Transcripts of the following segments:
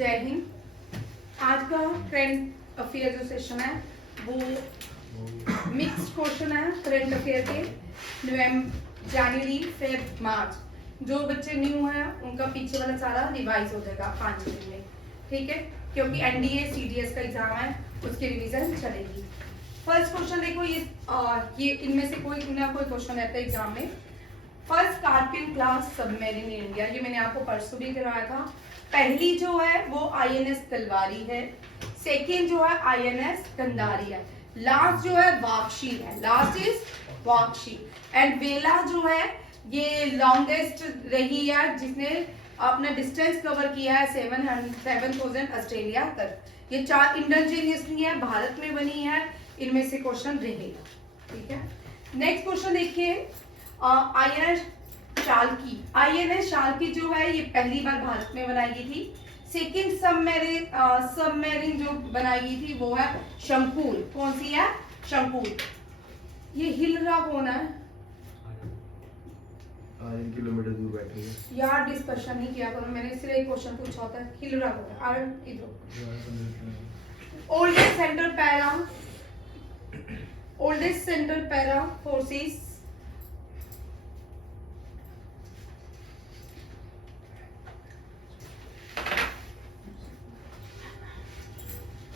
जय हिंद। आज का करंट अफेयर जो सेशन है वो मिक्स्ड क्वेश्चन है करंट अफेयर के जनवरी फेब मार्च। जो बच्चे न्यू हैं उनका पीछे वाला सारा रिवाइज हो जाएगा 5 दिन में, ठीक है, क्योंकि एनडीए सीडीएस का एग्जाम है उसकी रिवीजन चलेगी। फर्स्ट क्वेश्चन देखो, ये इनमें से कोई ना कोई क्वेश्चन रहता है एग्जाम में। फर्स्ट कार्किल क्लास सबमरीन इन इंडिया, ये मैंने आपको परसों भी कराया था। पहली जो है वो आईएनएस तलवारी है, सेकेंड जो है आईएनएस गंधारी है, लास्ट जो है वाक्षी है, लास्ट इज वाक्षी। एंड वेला जो है ये लॉन्गेस्ट रही है जिसने अपना डिस्टेंस कवर किया है 7,000 ऑस्ट्रेलिया तक। ये 4 इंडिजिनियसली है, भारत में बनी है, इनमें से क्वेश्चन रहेगा, ठीक है। नेक्स्ट क्वेश्चन देखिए, आईएनएस शाल्की जो है ये पहली बार भारत में बनाई गई थी। सेकेंड सबमरीन जो बनाई गई थी वो है शंकुल। कौन सी है? शंकुल। ये हिल रहा कौन है? 8 किलोमीटर दूर बैठी है यार, डिस्कशन नहीं किया करो, मैंने सिर्फ एक क्वेश्चन पूछा होता है। हिल रहा कौन है? आर्यन इधर। Oldest central para forces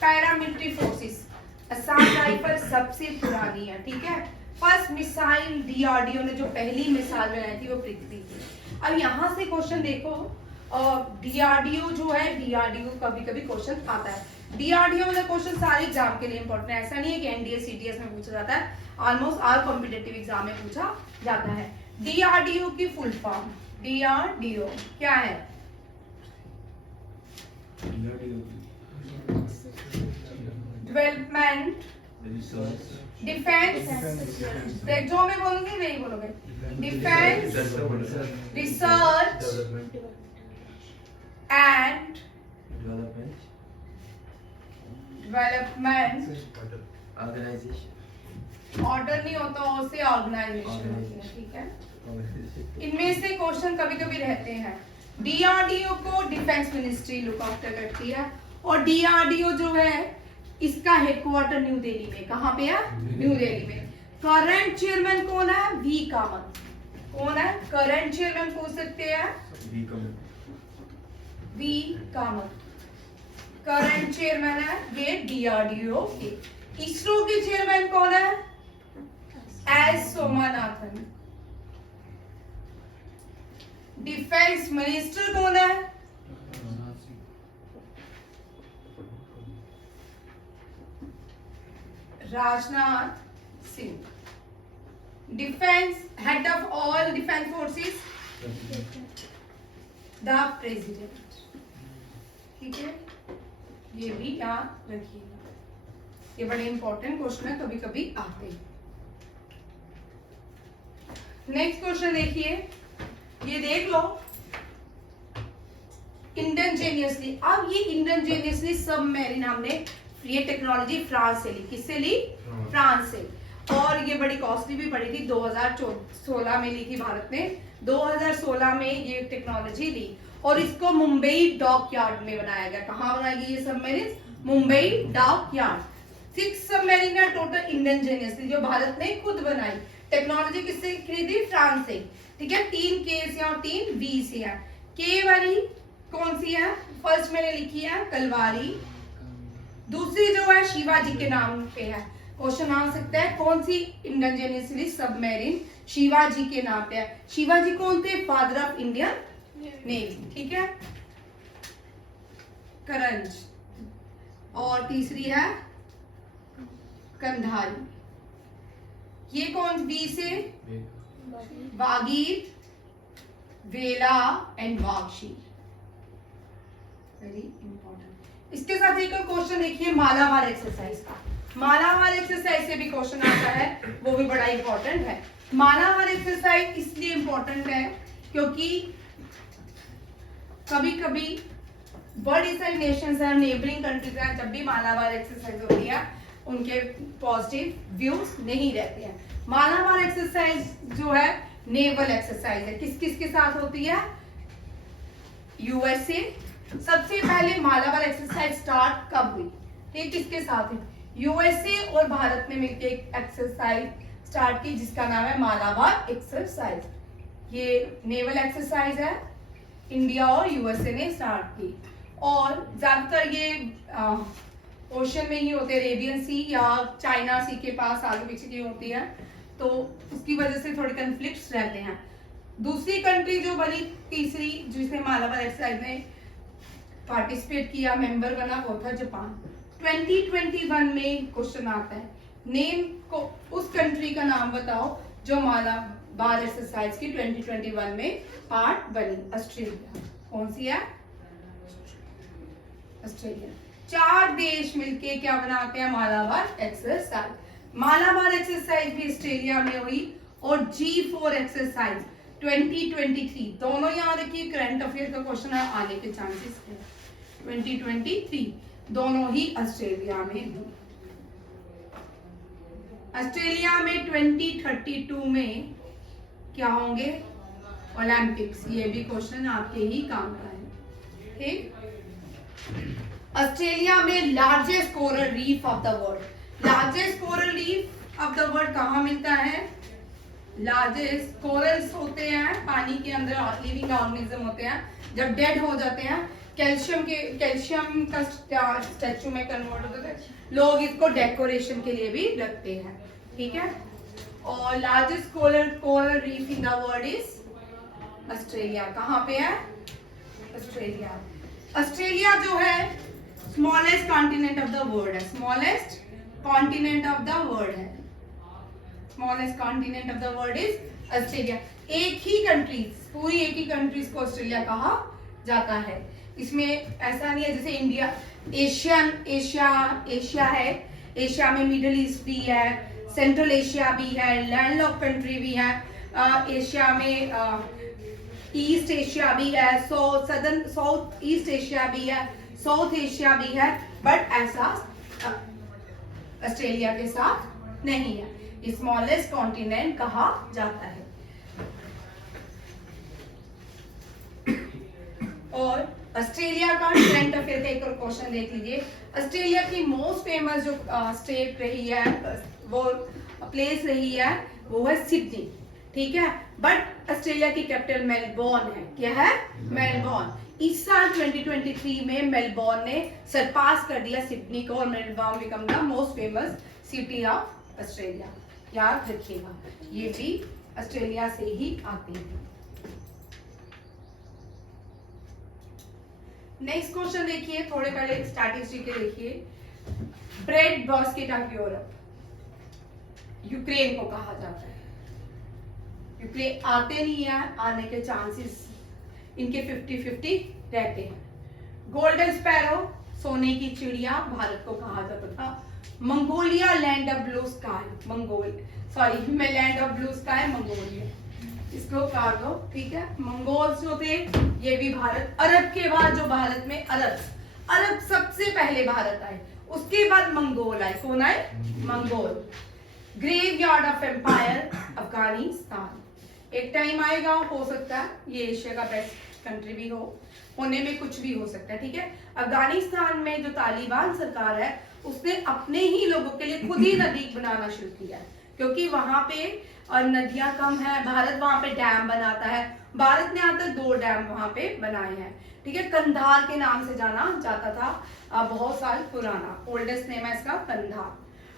paramilitary forces Assam rifle सबसे पुरानी है, ठीक है। फर्स्ट मिसाइल डीआरडीओ ने जो पहली मिसाइल बनाई थी वो पृथ्वी थी। अब यहाँ से क्वेश्चन देखो, डीआरडीओ जो है, डीआरडीओ कभी कभी क्वेश्चन आता है। डीआरडीओ वाला क्वेश्चन सारे एग्जाम के लिए इंपॉर्टेंट है, ऐसा नहीं है कि एनडीए सीडीएस में पूछा जाता है, ऑलमोस्ट ऑल कॉम्पिटिटिव एग्जाम में पूछा जाता है। डीआरडीओ की फुल फॉर्म, डीआरडीओ क्या है? डेवलपमेंट डिफेंस, जो मैं बोलूंगी वही बोलोगे। Defence research and development organisation. Order नहीं होता, उससे ऑर्गेनाइजेशन होती है, ठीक है। इनमें से क्वेश्चन कभी कभी रहते हैं। डीआरडीओ को डिफेंस मिनिस्ट्री लुक आफ्टर करती है, और डीआरडीओ जो है इसका हेडक्वार्टर न्यू दिल्ली में। कहाँ पे है? न्यू दिल्ली में। करंट चेयरमैन कौन है? वी कामत। कौन है करंट चेयरमैन? पूछ सकते हैं वी कामत करंट चेयरमैन है ये डीआरडीओ के। इसरो के चेयरमैन कौन है? एस सोमनाथन। डिफेंस मिनिस्टर कौन है? Rajnath Singh. Defence head of all defence forces the president, ठीक है। ये भी याद रखिएगा, ये बड़े इंपॉर्टेंट क्वेश्चन है, कभी कभी आते हैं। नेक्स्ट क्वेश्चन देखिए, ये देख लो, इंडिजिनियसली। अब ये इंडिजिनियसली सबमरीन हमने ये टेक्नोलॉजी फ्रांस से ली। किससे ली? फ्रांस से। और ये बड़ी कॉस्टली भी पड़ी थी, 2016 में ली थी भारत ने। 2016 में ये टेक्नोलॉजी ली और इसको मुंबई डॉक यार्ड में बनाया गया। कहाँ बनाई गई ये submarine? Mumbai dock yard. 6 submarine है टोटल इंडिजिनियसली जो भारत ने खुद बनाई। टेक्नोलॉजी किससे खरीदी? फ्रांस से, ठीक है। 3 के से और 3 बी से है। के वाली कौन सी है? फर्स्ट मैंने लिखी है कलवारी, दूसरी जो है शिवाजी के नाम पे है। क्वेश्चन आ सकता है कौन सी इंडिजिनियसली सबमरीन शिवाजी के नाम पे है। शिवाजी कौन थे? फादर ऑफ इंडियन नेवी, ठीक है। करंज, और तीसरी है कंधारी। ये कौन? बी से वागीर, वेला एंड वाक्षी। Very important. इसके साथ एक क्वेश्चन देखिए मालाबार एक्सरसाइज का। मालाबार एक्सरसाइज से भी क्वेश्चन आता है, वो भी बड़ा इंपॉर्टेंट है। मालाबार एक्सरसाइज इसलिए इंपॉर्टेंट है क्योंकि कभी कभी बड़ी सारी नेशंस हैं, नेबरिंग कंट्रीज हैं, जब भी मालाबार एक्सरसाइज होती है उनके पॉजिटिव व्यूज नहीं रहते हैं। मालाबार एक्सरसाइज जो है नेवल एक्सरसाइज है। किस किस के साथ होती है? यूएसए, सबसे पहले मालाबार एक्सरसाइज स्टार्ट कब हुई? ये किसके साथ है? यूएसए और भारत ने मिलकर एक एक्सरसाइज स्टार्ट की जिसका नाम है मालाबार एक्सरसाइज। ये नेवल एक्सरसाइज है, इंडिया और यूएसए ने स्टार्ट की, और ज्यादातर ये ओशन में ही होते, अरेबियन सी या चाइना सी के पास आगे पीछे की होती है, तो उसकी वजह से थोड़े कन्फ्लिक्ट्स रहते हैं। दूसरी कंट्री जो बनी तीसरी जिसने मालाबार एक्सरसाइज में पार्टिसिपेट किया, मेंबर बना, वो था जापान। 2021 में क्वेश्चन आता है, नेम को उस कंट्री का नाम बताओ जो मालाबार एक्सरसाइज की 2021 में पार्ट बनी। ऑस्ट्रेलिया। कौन सी है? ऑस्ट्रेलिया। 4 देश मिलके क्या बनाते हैं? मालाबार एक्सरसाइज। मालाबार एक्सरसाइज भी ऑस्ट्रेलिया में हुई, और G4 एक्सरसाइज 2023, दोनों याद रखिए, करंट अफेयर का क्वेश्चन आने के चांसेस है। 2023 दोनों ही ऑस्ट्रेलिया में हुई। ऑस्ट्रेलिया में 2032 में क्या होंगे? ओलंपिक्स। ये भी क्वेश्चन आपके ही काम का है, ठीक। ऑस्ट्रेलिया में largest coral reef of the world. Largest coral reef of the world कहाँ मिलता है? लार्जेस्ट कोरल्स होते हैं पानी के अंदर, लिविंग ऑर्गेनिज्म होते हैं, जब डेड हो जाते हैं कैल्शियम का स्टैचू में कन्वर्ट होते हैं, लोग इसको डेकोरेशन के लिए भी रखते हैं, ठीक है। और largest coral reef in the world is Australia. कहाँ पे है? ऑस्ट्रेलिया। ऑस्ट्रेलिया जो है smallest continent of the world है, smallest continent of the world है, smallest continent of the world is Australia. एक ही कंट्रीज, पूरी एक ही कंट्रीज को ऑस्ट्रेलिया कहा जाता है। इसमें ऐसा नहीं है जैसे इंडिया एशिया है, एशिया में मिडिल ईस्ट भी है, सेंट्रल एशिया भी है, लैंडलॉक कंट्री भी है, एशिया में ईस्ट एशिया भी है, साउथ ईस्ट एशिया भी है, साउथ एशिया भी है, बट ऐसा ऑस्ट्रेलिया के साथ नहीं है। स्मॉलेस्ट कॉन्टिनेंट कहा जाता है। और ऑस्ट्रेलिया का करंट अफेयर का एक और क्वेश्चन देख लीजिए। ऑस्ट्रेलिया की मोस्ट फेमस जो स्टेट रही है, वो प्लेस रही है, वो है सिडनी, ठीक है। बट ऑस्ट्रेलिया की कैपिटल मेलबोर्न है। क्या है? मेलबोर्न। इस साल 2023 में मेलबोर्न ने सरपास कर दिया सिडनी को, और Melbourne become the most famous city of Australia. याद रखिएगा, ये भी ऑस्ट्रेलिया से ही आते हैं। नेक्स्ट क्वेश्चन देखिए, थोड़े पहले स्टैटिस्टिक के देखिए। Bread basket of Europe, Ukraine को कहा जाता है। यूक्रेन आते नहीं है, आने के चांसेस इनके 50-50 रहते हैं। गोल्डन स्पैरो, सोने की चिड़िया, भारत को कहा जाता था। Mongolia land of blue sky, मैं land of blue sky Mongolia, इसको काट दो, ठीक है। मंगोल्स जो थे ये भी भारत, अरब के बाद जो भारत में अरब सबसे पहले भारत आए, उसके बाद मंगोल आए। कौन आए? Mongol. Graveyard of empire Afghanistan, एक टाइम आएगा, हो सकता है ये एशिया का बेस्ट कंट्री भी हो, होने में कुछ भी हो सकता है, ठीक है। अफगानिस्तान में जो तालिबान सरकार है उसने अपने ही लोगों के लिए खुद ही नदी बनाना शुरू किया है, क्योंकि वहां पे नदियां कम है। भारत वहां पे डैम बनाता है, भारत ने आज तक 2 डैम वहां पे बनाए हैं, ठीक है। कंधार के नाम से जाना जाता था, बहुत साल पुराना, ओल्डेस्ट नेम है इसका कंधार।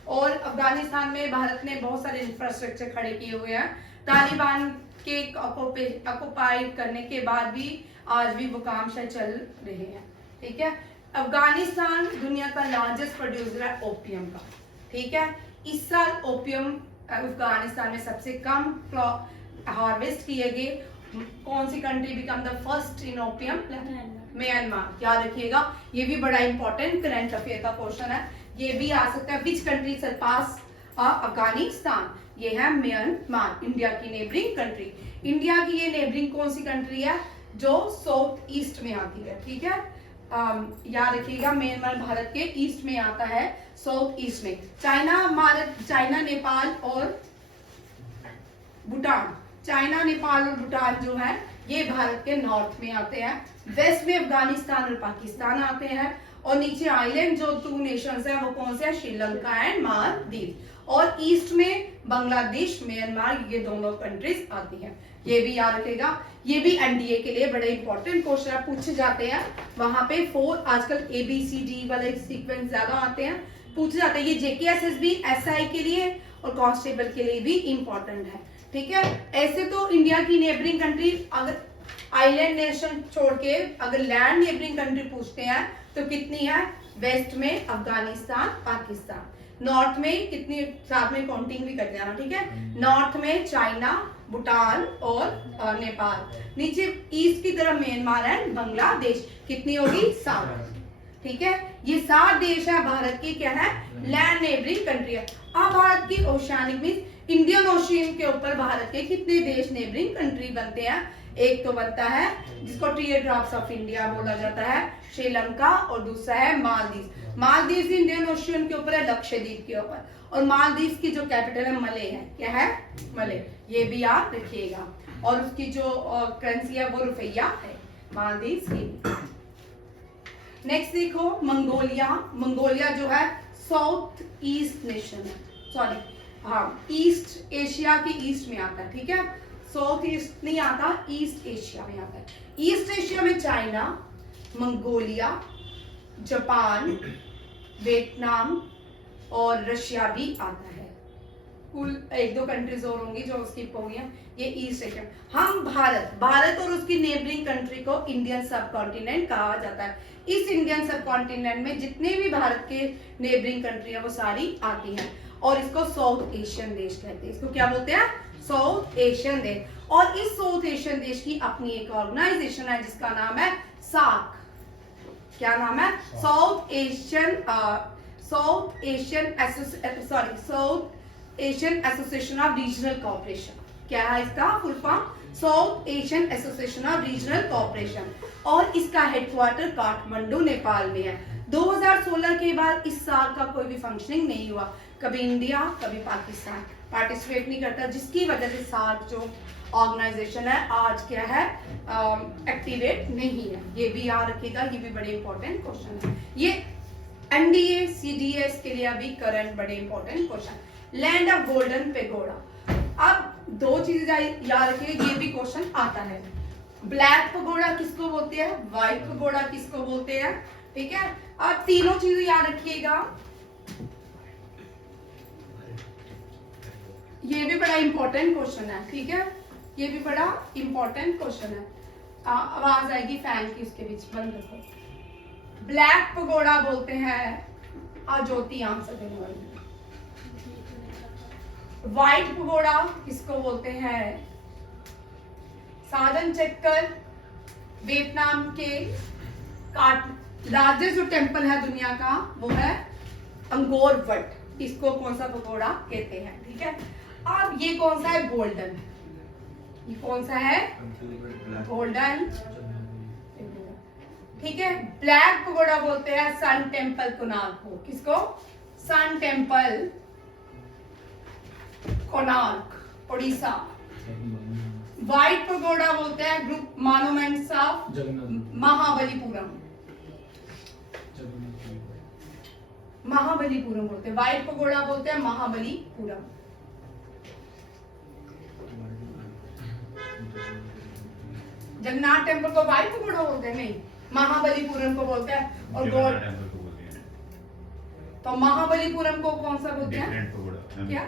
और अफगानिस्तान में भारत ने बहुत सारे इंफ्रास्ट्रक्चर खड़े किए हुए हैं। तालिबान के ऑक्युपाइड करने के बाद भी आज भी वो काम शायद चल रहे हैं, ठीक है। अफगानिस्तान दुनिया का लार्जेस्ट प्रोड्यूसर है ओपियम का, ठीक है। इस साल ओपियम अफगानिस्तान में सबसे कम हार्वेस्ट किए गए। कौन सी country become the first in opium? Myanmar. याद रखिएगा, ये भी बड़ा इंपॉर्टेंट करंट अफेयर का क्वेश्चन है, ये भी आ सकता है। Which country surpass Afghanistan? ये है म्यांमार, इंडिया की नेबरिंग कंट्री। इंडिया की ये नेबरिंग कौन सी कंट्री है? जो साउथ ईस्ट में आती है, ठीक है। याद रखिएगा, म्यांमार भारत के ईस्ट में आता है, साउथ ईस्ट में। चाइना, नेपाल और भूटान, चाइना, नेपाल और भूटान जो है ये भारत के नॉर्थ में आते हैं, वेस्ट में अफगानिस्तान और पाकिस्तान आते हैं, और नीचे आइलैंड जो 2 नेशंस हैं वो कौन से हैं, श्रीलंका एंड मालदीव, और ईस्ट में बांग्लादेश, म्यांमार, ये दोनों कंट्रीज आती हैं। ये भी याद रखेगा, ये भी एनडीए के लिए बड़े इंपॉर्टेंट क्वेश्चन पूछे जाते हैं। वहां पे 4 आजकल ABCD वाले सीक्वेंस ज्यादा आते हैं, पूछे जाते हैं। ये JKSSB SI के लिए और कांस्टेबल के लिए भी इंपॉर्टेंट है, ठीक है। ऐसे तो इंडिया की नेबरिंग कंट्री, अगर आइलैंड नेशन छोड़ के अगर लैंड नेबरिंग कंट्री पूछते हैं तो कितनी है, वेस्ट में अफगानिस्तान, पाकिस्तान, नॉर्थ में कितनी, साथ में काउंटिंग भी कर जाना, ठीक है। नॉर्थ में चाइना, भूटान और नेपाल, नीचे ईस्ट की तरफ म्यांमार एंड बांग्लादेश, कितनी होगी, 7, ठीक है। ये 7 देश है भारत की, क्या है, लैंड नेबरिंग कंट्री है। अब भारत की ओशियानिक मींस इंडियन ओशियन के ऊपर भारत के कितने देश नेबरिंग कंट्री बनते हैं, एक तो बनता है जिसको टीयर ड्रॉप्स ऑफ इंडिया बोला जाता है, श्रीलंका, और दूसरा है मालदीव। मालदीव इंडियन ओशियन के ऊपर है, लक्षद्वीप के ऊपर, और मालदीव की जो कैपिटल है मले है, क्या है, मले, ये भी याद रखिएगा। और उसकी जो करेंसी है वो रुपया है मालदीव की। नेक्स्ट देखो मंगोलिया। मंगोलिया जो है साउथ ईस्ट नेशन है, सॉरी हाँ, ईस्ट एशिया के ईस्ट में आता है, ठीक है। साउथ ईस्ट नहीं आता, ईस्ट एशिया में आता है। ईस्ट एशिया में चाइना, मंगोलिया, जापान, वियतनाम और रशिया भी आता है। कुल 1-2 कंट्रीज और होंगी जो स्किप हो गई हैं, ये ईस्ट एशिया। हम भारत और उसकी नेबरिंग कंट्री को इंडियन सब कॉन्टिनेंट कहा जाता है। इस इंडियन सब कॉन्टिनेंट में जितने भी भारत के नेबरिंग कंट्री है वो सारी आती हैं, और इसको साउथ एशियन देश कहते हैं। इसको क्या बोलते हैं, साउथ एशियन देश। और इस साउथ एशियन देश की अपनी एक ऑर्गेनाइजेशन है जिसका नाम है सार्क। क्या नाम है, south Asian association of regional cooperation. क्या है इसका full form, south Asian association of regional cooperation, और इसका हेडक्वार्टर काठमांडू, नेपाल में है। 2016 के बाद इस साल का कोई भी फंक्शनिंग नहीं हुआ, कभी इंडिया कभी पाकिस्तान पार्टिसिपेट नहीं करता, जिसकी वजह से सार्क जो ऑर्गेनाइजेशन है आज क्या है, एक्टिवेट नहीं है। ये भी याद रखिएगा, ये भी बड़े इंपॉर्टेंट क्वेश्चन है। ये एनडीए CDS के लिए अभी करंट बड़े important question. Land of golden pagoda. अब 2 चीजें याद रखिए, ये भी क्वेश्चन आता है। ब्लैक पगोड़ा किसको बोलते हैं, व्हाइट पगोड़ा किसको बोलते हैं, ठीक है। अब तीनों चीजें याद रखिएगा, ये भी बड़ा इंपॉर्टेंट क्वेश्चन है, ठीक है। ये भी बड़ा इंपॉर्टेंट क्वेश्चन है। आवाज आएगी फैन की, उसके बीच बंद रखो। ब्लैक पगोड़ा बोलते हैं ज्योति आंसर देने वाली। व्हाइट पगोड़ा किसको बोलते हैं, साधन चक्कर, वियतनाम के लार्जेस्ट जो टेम्पल है दुनिया का वो है अंगोर वट, इसको कौन सा पगोड़ा कहते हैं, ठीक है। अब ये कौन सा है, गोल्डन, ये कौन सा है, गोल्डन, ठीक है। ब्लैक पगोड़ा बोलते हैं सन टेम्पल कोणार्क को, किसको, sun temple Konark, Orissa. White pagoda बोलते हैं group monuments of Mahabalipuram, Mahabalipuram बोलते हैं। व्हाइट पगोड़ा बोलते हैं महाबलीपुरम। जगन्नाथ टेम्पल को व्हाइट पगोड़ा बोलते हैं, नहीं, महाबलीपुरम को बोलते हैं। और गोल्ड तो महाबलीपुरम को कौन सा बोलते हैं, क्या,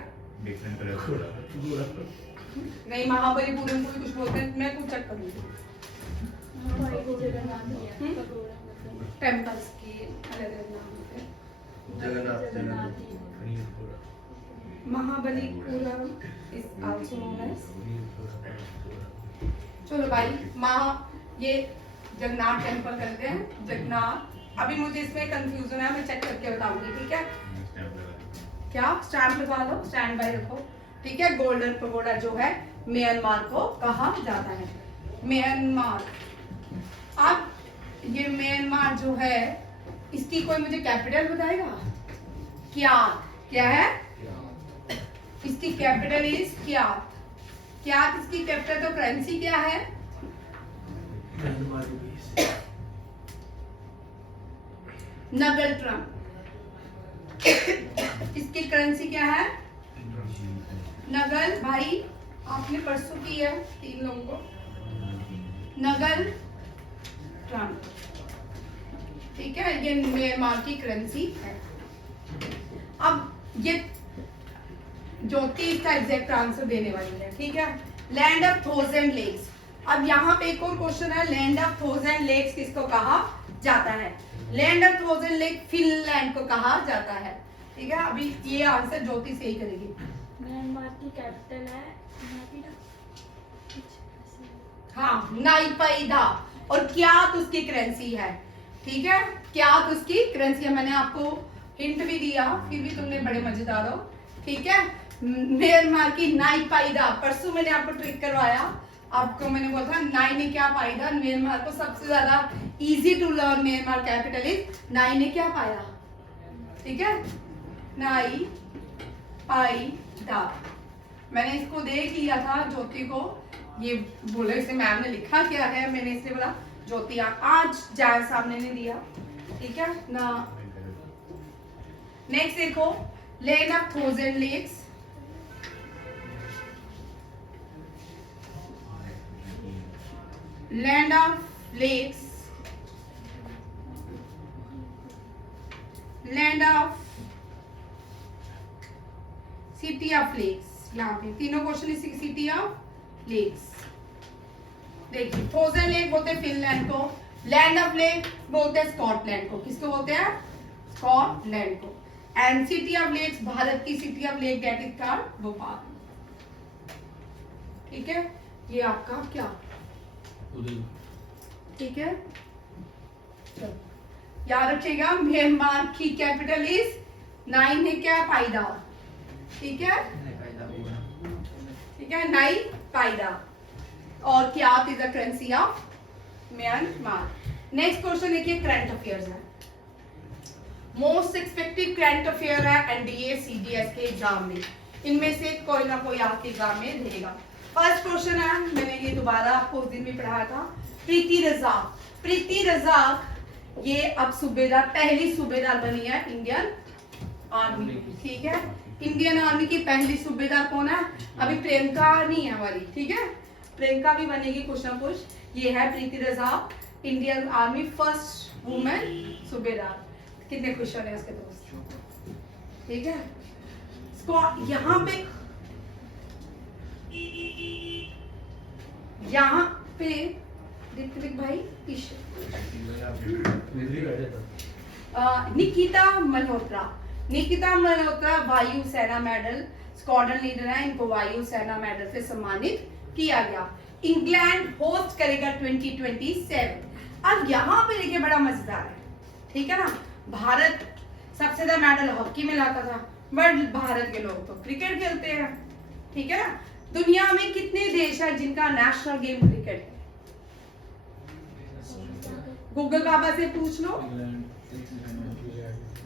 नहीं, महाबलीपुरम को भी कुछ बोलते हैं, मैं कुछ चेक करूंगी टेम्पल्स की अलग अलग नाम होते हैं। Mahabalipuram is also known as, चलो भाई, ये जगन्नाथ टेम्पल करते हैं, जगन्नाथ। अभी मुझे इसमें कंफ्यूजन है, मैं चेक करके बताऊंगी, ठीक है। क्या स्टैंप लगा लो, स्टैंड बाय रखो, ठीक है। गोल्डन पगोड़ा जो है म्यांमार को कहा जाता है, म्यांमार। अब ये म्यांमार जो है इसकी कोई मुझे कैपिटल बताएगा, क्या है इसकी कैपिटल इज क्या इसकी कैपिटल, तो करेंसी क्या है, नगल ट्रम्प। इसकी करेंसी क्या है? नगल। भाई आपने परसों की है 3 लोगों को। नगल ट्रम्प, ठीक है, ये म्यांमार की करेंसी है। अब ये ज्योति इसका एग्जैक्ट आंसर देने वाली है, ठीक है। Land of 1000 lakes. अब यहाँ पे एक और क्वेश्चन है, लैंड ऑफ 1000 लेक्स किसको कहा जाता है? लैंड ऑफ 1000 लेक फिनलैंड को कहा जाता है, ठीक है। अभी ये आंसर ज्योति से ही करेगी। म्यांमार की कैपिटल है हाँ, नाईपाइदा। और क्या तो उसकी करेंसी है, ठीक है, क्या तो उसकी करेंसी है। मैंने आपको हिंट भी दिया, फिर भी तुमने बड़े मजेदार हो, ठीक है। म्यांमार की नाईपाइदा। परसों मैंने आपको ट्रिक करवाया, आपको मैंने बोला था नाई ने क्या पाया। म्यांमार को सबसे ज्यादा easy to learn Myanmar capital is, नाई ने क्या पाया, ठीक है, नाई पाइदा। मैंने इसको दे किया था ज्योति को, ये बोले इसे मैम ने लिखा क्या है, मैंने इसलिए बोला ज्योति आज जान साहब ने दिया, ठीक है ना। नेक्स्ट देखो, land of 1000 lakes. Land of lakes, land of city of lakes. यहाँ पे तीनों क्वेश्चन इसी सिटी ऑफ लेक्स। देखिए 1000 लेक बोलते हैं फिनलैंड को, लैंड ऑफ लेक बोलते हैं स्कॉटलैंड को। किसको बोलते हैं? स्कॉटलैंड को। And city of lakes, Bharat की city of lake that is called Bhopal, ठीक है। ये आपका क्या, ठीक है। याद रखिएगा म्यांमार की कैपिटल इज, नाई ने क्या पाइदा, ठीक है, ठीक है, नाई पाइदा। और क्या is the currency of Myanmar. Next question देखिए, करंट अफेयर्स है। मोस्ट एक्सपेक्टेड करंट अफेयर है एनडीए सीडीएस के एग्जाम में, इनमें से कोई ना कोई आपके एग्जाम में रहेगा। फर्स्ट क्वेश्चन है, मैंने ये दोबारा आपको उस दिन भी पढ़ाया था, प्रीति रज़ाक। प्रीति रज़ाक ये अब सूबेदार, पहली सूबेदार बनी है इंडियन आर्मी, ठीक है। इंडियन आर्मी की पहली सूबेदार कौन है? अभी प्रियंका नहीं है हमारी, ठीक है, प्रियंका भी बनेगी कुछ ना कुछ। ये है Preeti Razak, Indian Army first women subedar. कितने क्वेश्चन है इसके दोस्त, ठीक है। यहाँ पे ऋत्विक भाई निकिता मल्होत्रा। निकिता मल्होत्रा वायु सेना मेडल स्क्वाड्रन लीडर है, इनको वायु सेना मेडल से सम्मानित किया गया। इंग्लैंड होस्ट करेगा 2027। अब यहाँ पे देखिए बड़ा मजेदार है, ठीक है ना। भारत सबसे ज्यादा मेडल हॉकी में लाता था, बट भारत के लोग तो क्रिकेट खेलते हैं, ठीक है ना। दुनिया में कितने देश हैं जिनका नेशनल गेम क्रिकेट है? गूगल बाबा से पूछ लो।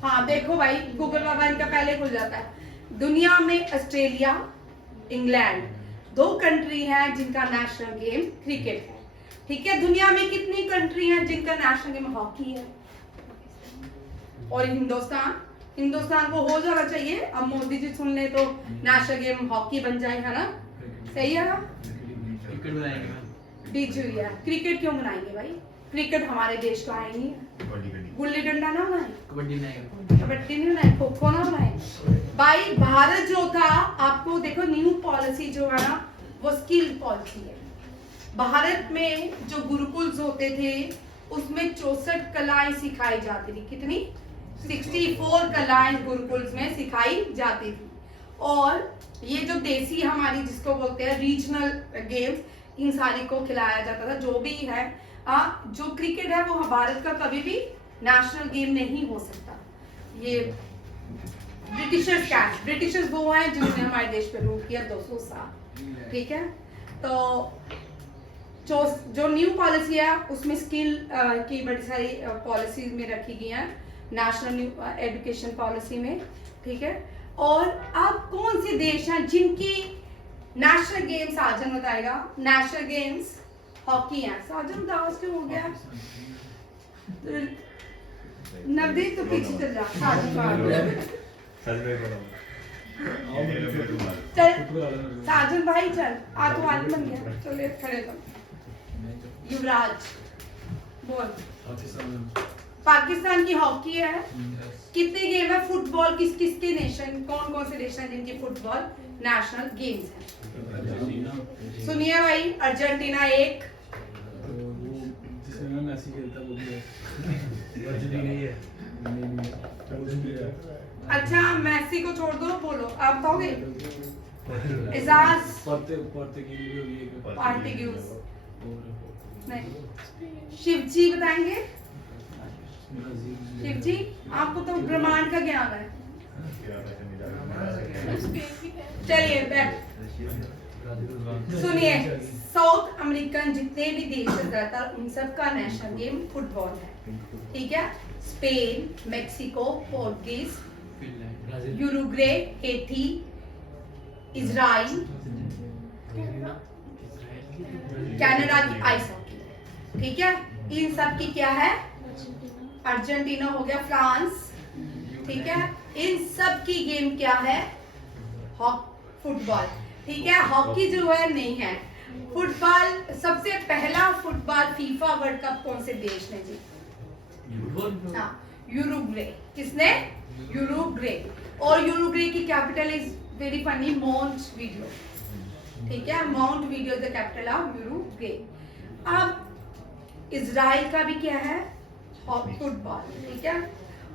हाँ देखो भाई, गूगल बाबा इनका पहले खुल जाता है। दुनिया में ऑस्ट्रेलिया, इंग्लैंड, 2 कंट्री हैं जिनका नेशनल गेम क्रिकेट है, ठीक है। दुनिया में कितनी कंट्री हैं जिनका नेशनल गेम हॉकी है? और हिंदुस्तान को हो जाना चाहिए। अब मोदी जी सुन ले तो नेशनल गेम हॉकी बन जाए, है ना, सही है ना। क्रिकेट क्यों बनाएंगे भाई? क्रिकेट हमारे देश का है ही नहीं। गुल्ली डंडा ना बनाए, कबड्डी नहीं बनाए, खो खो ना बनाए भाई। भारत जो था, आपको देखो न्यू पॉलिसी जो है ना, वो स्किल पॉलिसी है। भारत में जो गुरुकुल होते थे उसमें 64 कलाएं सिखाई जाती थी। कितनी? 64 कलाएं गुरुकुल्स में सिखाई जाती थी। और ये जो देसी हमारी जिसको बोलते हैं रीजनल गेम्स, इन सारी को खिलाया जाता था। जो भी है जो क्रिकेट है वो भारत का कभी भी नेशनल गेम नहीं हो सकता। ये ब्रिटिशर्स वो हैं जिन्होंने हमारे देश पे रूल किया 200 साल, ठीक है। तो जो न्यू पॉलिसी है उसमें स्किल की बड़ी सारी पॉलिसी में रखी गई है, नेशनल एजुकेशन पॉलिसी में, ठीक है। और अब कौन से देश हैं जिनकी नेशनल गेम्स, आज हम बताएगा नेशनल गेम्स हॉकी है। साजन दास क्यों हो गया? नवदीप तो पीछे चल जा। चल साजन भाई चल, आ तो आदमी बन गया। चलो खड़े तो। युवराज बोल। पाकिस्तान की हॉकी है। कितने गेम है फुटबॉल? किस किस के नेशन, कौन कौन से नेशन जिनकी फुटबॉल नेशनल गेम्स है? सुनिए भाई, अर्जेंटीना 1, जिसमें मेसी खेलता वो भी है। अर्जेंटीना ही है। अच्छा मैसी को छोड़ दो, बोलो आप बताओगे। एजाज पार्टिग्यूज नहीं। शिवजी बताएंगे। शिवजी आपको तो ब्रह्मांड का ज्ञान है। चलिए बैठ सुनिए। साउथ अमेरिकन जितने भी देश है ज्यादातर उन सब का नेशनल गेम फुटबॉल है, ठीक है। Spain, Mexico, Portuguese, Uruguay, Hattie, Israel, Canada की आइस हॉकी, ठीक है। इन सब की क्या है? अर्जेंटीना हो गया, फ्रांस, ठीक है। इन सब की गेम क्या है? फुटबॉल, ठीक है। हॉकी जो है नहीं है। फुटबॉल सबसे पहला फुटबॉल फीफा वर्ल्ड कप कौन से देश ने जी? हाँ, यूरुग्वे। किसने? यूरुग्वे। और यूरुग्वे की कैपिटल इज वेरी फनी, मोंटवीडियो, ठीक है। मोंटवीडियो द कैपिटल ऑफ यूरुग्वे। अब इजराइल का भी क्या है? फुटबॉल, ठीक है।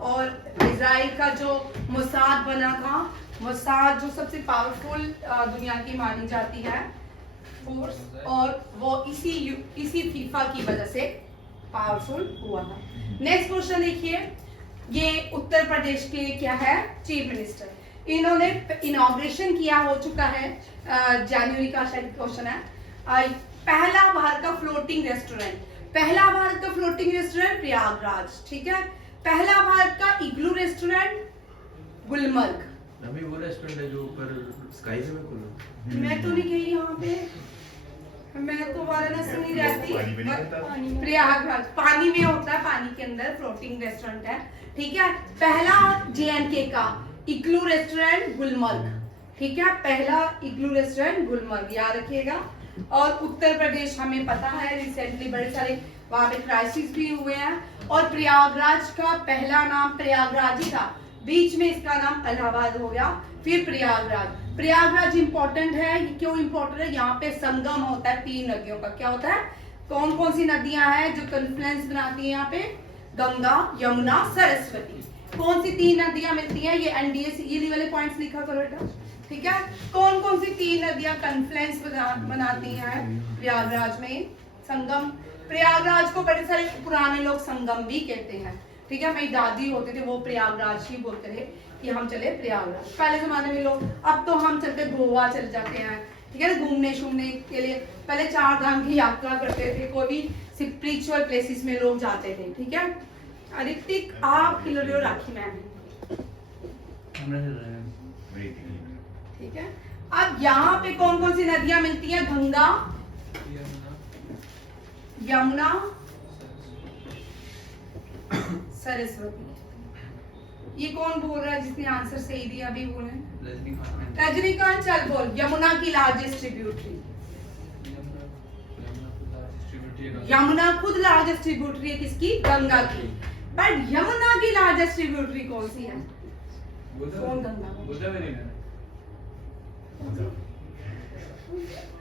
और इजराइल का जो मोसाद बना था, मोसाद जो सबसे पावरफुल दुनिया की मानी जाती है फोर्स, और वो इसी फीफा की वजह से पावरफुल हुआ था। नेक्स्ट क्वेश्चन देखिए, ये उत्तर प्रदेश के क्या है? Chief minister. इन्होंने इनॉग्रेशन किया, हो चुका है, जनवरी का शायद क्वेश्चन है। पहला भारत का फ्लोटिंग रेस्टोरेंट, पहला भारत का फ्लोटिंग रेस्टोरेंट प्रयागराज, ठीक है। पहला भारत का इग्लू रेस्टोरेंट गुलमर्ग। अभी वो रेस्टोरेंट है जो ऊपर स्काई में खुला। मैं तो नहीं गई यहाँ पे, मैं तो वाराणसी नहीं रहती। प्रयागराज पानी में होता है, पानी के अंदर फ्लोटिंग रेस्टोरेंट है, ठीक है। पहला JNK का इग्लू रेस्टोरेंट गुलमर्ग, ठीक है। पहला इग्लू रेस्टोरेंट गुलमर्ग, याद रखिएगा। और उत्तर प्रदेश हमें पता है रिसेंटली बड़े सारे वहां पे क्राइसिस भी हुए हैं। और प्रयागराज का पहला नाम प्रयागराज ही था, बीच में इसका नाम इलाहाबाद हो गया, फिर प्रयागराज। प्रयागराज इंपॉर्टेंट है, क्यों इंपॉर्टेंट है? यहाँ पे संगम होता है 3 नदियों का। क्या होता है? कौन कौन सी नदियां हैं जो कॉन्फ्लुएंस बनाती है यहाँ पे? गंगा, यमुना, सरस्वती। कौन सी 3 नदियां मिलती हैं? ये NDA ये वाले पॉइंट्स लिखा करो बेटा, ठीक है। कौन कौन सी 3 नदियां कॉन्फ्लुएंस बनाती हैं प्रयागराज में? संगम। प्रयागराज को बड़े सारे पुराने लोग संगम भी कहते हैं, ठीक है। मेरी दादी होते थे वो प्रयागराज ही बोलते थे कि हम चले प्रयागराज। पहले जमाने में लोग, अब तो हम चलते गोवा चल जाते हैं, ठीक है ना, घूमने शूमने के लिए। पहले 4 धाम की यात्रा करते थे, कोई भी स्पिरिचुअल प्लेसेस में लोग जाते थे, ठीक है। ऋतिक आप किलो राखी मैम, ठीक है। अब यहाँ पे कौन कौन सी नदियां मिलती हैं? गंगा, यमुना, सरस्वती। ये कौन बोल रहा है जिसने आंसर सही दिया? अभी बोले रजनीकांत। चल बोल। यमुना की लार्जेस्ट ट्रिब्यूटरी, यमुना खुद लार्जेस्ट ट्रिब्यूटरी है किसकी? गंगा की। बट यमुना की लार्जेस्ट ट्रिब्यूटरी कौन सी है? कौन? गंगा।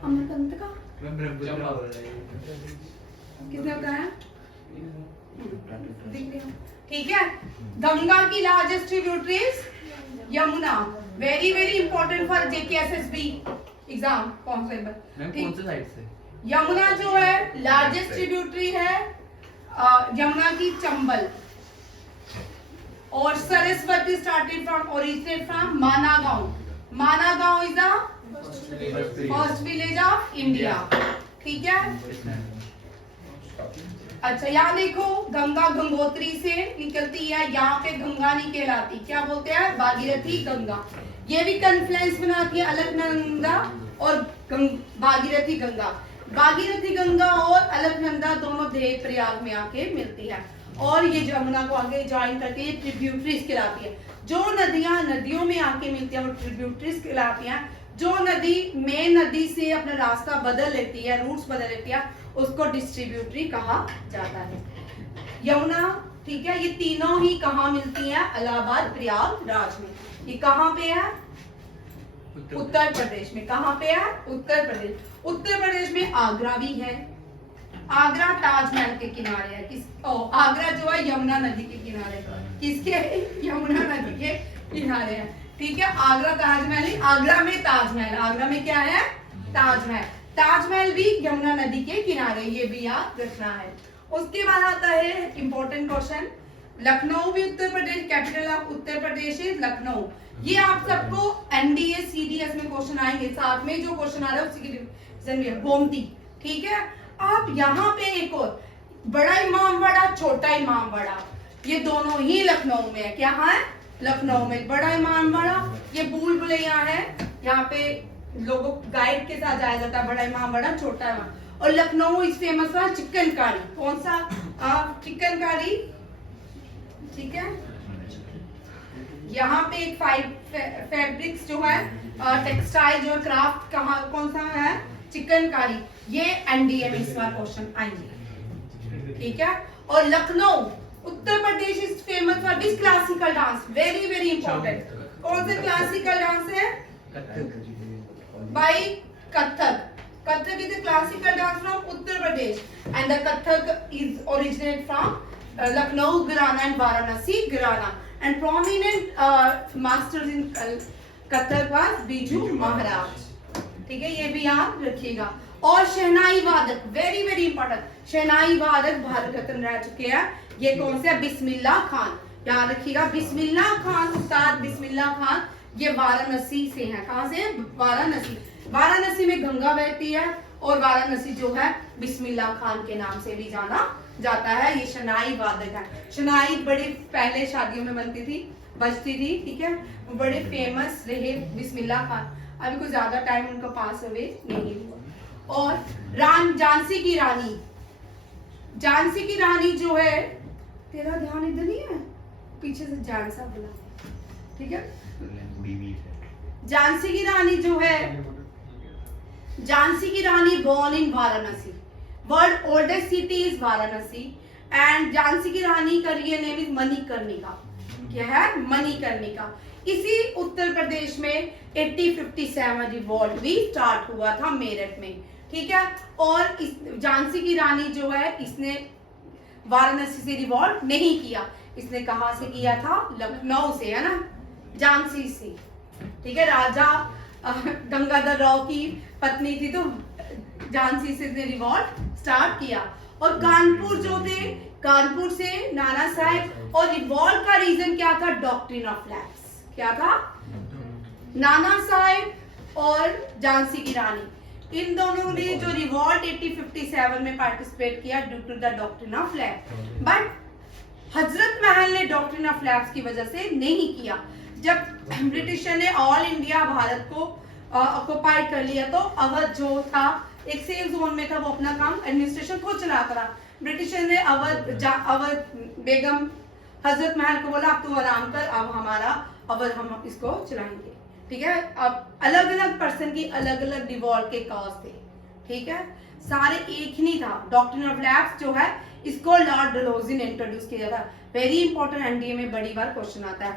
अमरकंटका कितने होता है? ठीक है। गंगा की largest tributary Yamuna. Very very important for JKSSB exam constable. कौन से साइड से? यमुना जो है लार्जेस्ट ट्रिब्यूटरी है यमुना की चंबल। और Saraswati started from originate from Managaon. Managaon is the first village of India, ठीक है। अच्छा यहाँ देखो, गंगा गंगोत्री से निकलती है, यहाँ पे गंगा नहीं कहलाती, क्या बोलते हैं? भागीरथी गंगा। ये भी कॉन्फ्लुएंस बनाती है अलकनंदा और भागीरथी गंगा। भागीरथी गंगा और अलकनंदा दोनों देव प्रयाग में आके मिलती है और ये जमुना को आगे ज्वाइन करती है, ट्रिब्यूटरीज कहलाती है। जो नदियां नदियों में आके मिलती है वो ट्रिब्यूटरीज कहलाती हैं। जो नदी मेन नदी से अपना रास्ता बदल लेती है, रूट्स बदल लेती है, उसको डिस्ट्रीब्यूटरी कहा जाता है। यमुना, ठीक है, ये तीनों ही कहाँ मिलती हैं? इलाहाबाद प्रयागराज में। ये कहाँ पे है? उत्तर प्रदेश में। कहाँ पे है? उत्तर प्रदेश। उत्तर प्रदेश में आगरा भी है। आगरा ताजमहल के किनारे है। आगरा जो है यमुना नदी के किनारे। किसके? यमुना नदी के किनारे है। ठीक है, आगरा ताजमहल, आगरा में ताजमहल, आगरा में क्या है? ताजमहल। ताजमहल भी यमुना नदी के किनारे, ये भी याद रखना है। उसके बाद आता है इंपॉर्टेंट क्वेश्चन, लखनऊ भी Uttar Pradesh, capital of Uttar Pradesh is Lucknow. ये आप सबको एनडीए सीडीएस में क्वेश्चन आएंगे, साथ में जो क्वेश्चन आ रहा है उसी की रिवीजन में। गोमती, ठीक है। आप यहाँ पे एक और, बड़ा इमामबाड़ा, छोटा इमामबाड़ा, ये दोनों ही लखनऊ में है। क्या है? लखनऊ में बड़ा इमामबाड़ा, ये भूल भुलैया है, यहाँ पे लोगों गाइड के साथ जाया जाता है, बड़ा इमामबाड़ा, छोटा इमाम। और Lucknow is famous for chikankari. कौन सा? चिकनकारी, ठीक है। यहाँ पे एक फैब्रिक्स जो है, टेक्सटाइल जो है, क्राफ्ट कहाँ, कौन सा है? चिकनकारी। ये एनडीए में इस बार क्वेश्चन आएंगे, ठीक है। और Lucknow Uttar Pradesh is famous for this classical dance, very very important. कौन सा क्लासिकल डांस है? By Kathak. Kathak is a classical dance from Uttar Pradesh and the Kathak is originate from Lucknow, Ghurana and Varanasi, Ghurana, and prominent masters in Kathak was Biju Maharaj. ठीक है, ये भी याद रखिएगा। और शहनाई वादक, वेरी वेरी इंपॉर्टेंट, शहनाई वादक भारत रत्न रह चुके हैं। ये कौन से? बिस्मिल्लाह खान, याद रखिएगा। बिस्मिल्लाह खान, उस्ताद बिस्मिल्लाह खान, ये वाराणसी से हैं। कहाँ से? वाराणसी। वाराणसी में गंगा बहती है और वाराणसी जो है बिस्मिल्लाह खान के नाम से भी जाना जाता है। ये शनाई वादक है। शनाई बड़ी पहले शादियों में बनती थी, बजती थी, ठीक है, बड़े फेमस रहे बिस्मिल्लाह खान। अभी कुछ ज्यादा टाइम उनका पास हुए नहीं हुआ। और झांसी की रानी, झांसी की रानी जो है, तेरा ध्यान इधर नहीं है, पीछे से जान सा बोला, ठीक है। झांसी की रानी जो है, झांसी की रानी born in Varanasi, world oldest city is Varanasi, and Jhansi की रानी का रियल नेम इज मणिकर्णिका। क्या है? मणिकर्णिका। इसी उत्तर प्रदेश में 1857 रिवॉल्ट भी स्टार्ट हुआ था मेरठ में, ठीक है। और इस झांसी की रानी जो है, इसने वाराणसी से रिवॉल्ट नहीं किया, इसने कहां से किया था? लखनऊ से, है ना, झांसी से, ठीक है। राजा गंगाधर राव की पत्नी थी, तो झांसी से रिवॉल्ट स्टार्ट किया। और कानपुर जो थे, कानपुर से नाना साहेब, और रिवॉल्ट का रीजन क्या था? Doctrine of lapse. क्या था? नाना साहेब और झांसी की रानी, इन दोनों ने जो रिवॉल्ट 1857 में पार्टिसिपेट किया due to the doctrine of lapse. But Hazrat Mahal ने डॉक्ट्रिन ऑफ लैप्स की वजह से नहीं किया। जब ब्रिटिशर ने ऑल इंडिया भारत को ऑक्युपाई कर लिया, तो अवध जो था एक सेफ जोन में था, वो अपना काम एडमिनिस्ट्रेशन खुद चलाता रहा। ब्रिटिशर ने अवध बेगम हजरत महल को बोला, अब तू आराम कर, अब हमारा अवध हम इसको चलाएंगे, ठीक है। अब अलग अलग पर्सन की अलग अलग डिवॉल्ट के कॉज थे, ठीक है, सारे एक ही नहीं था। डॉक्ट्रिन ऑफ लैप्स जो है, इसको लॉर्ड डलहौजी ने इंट्रोड्यूस किया था। वेरी इंपॉर्टेंट, एनडीए में बड़ी बार क्वेश्चन आता है।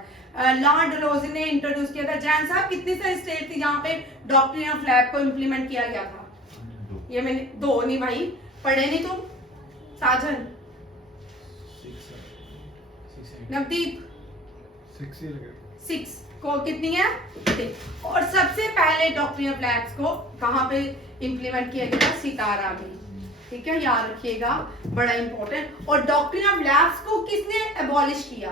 लॉर्ड डलहौजी ने इंट्रोड्यूस किया था। जैन साहब, कितनी सारी स्टेट थी जहाँ पे डॉक्ट्रिन ऑफ लैप को इम्प्लीमेंट किया गया था? ये मैंने दो नहीं भाई, पढ़े नहीं तुम? साजन, नवदीप, 6 को कितनी है? और सबसे पहले डॉक्ट्रिन ऑफ लैप्स को कहाँ पे इम्प्लीमेंट किया गया? सितारा में, ठीक है, याद रखिएगा, बड़ा इंपॉर्टेंट। और डॉक्ट्रिन ऑफ लैप्स को किसने एबॉलिश किया?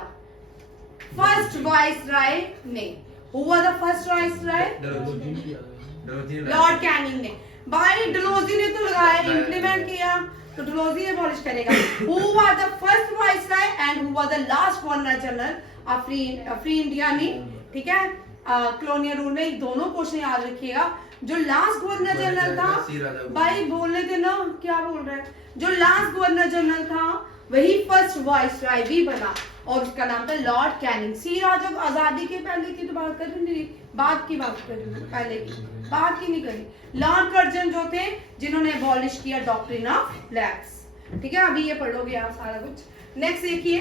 फर्स्ट वाइसराय ने। Who was the first viceroy? Lord Canning ने। भाई डलहौजी ने तो लगाया, इम्प्लीमेंट किया, तो डलहौजी एबॉलिश करेगा। Who was the first viceroy and who was the last governor general of free India में, ठीक है। कॉलोनियल रूल में दोनों क्वेश्चन याद रखिएगा। जो लास्ट गवर्नर जनरल था, भाई बोलने देना क्या बोल रहा है, जो लास्ट गवर्नर जनरल था वही फर्स्ट वाइसराय भी बना और उसका नाम था लॉर्ड कैनिंग। सी राजा आजादी के पहले की तो बात कर रही, बाद की बात कर रही, पहले की बात की नहीं करी। लॉर्ड कर्जन जो थे जिन्होंने अबॉलिश किया डॉक्ट्रिन ऑफ लैप्स, ठीक है, अभी ये पढ़ोगे आप सारा कुछ। नेक्स्ट देखिए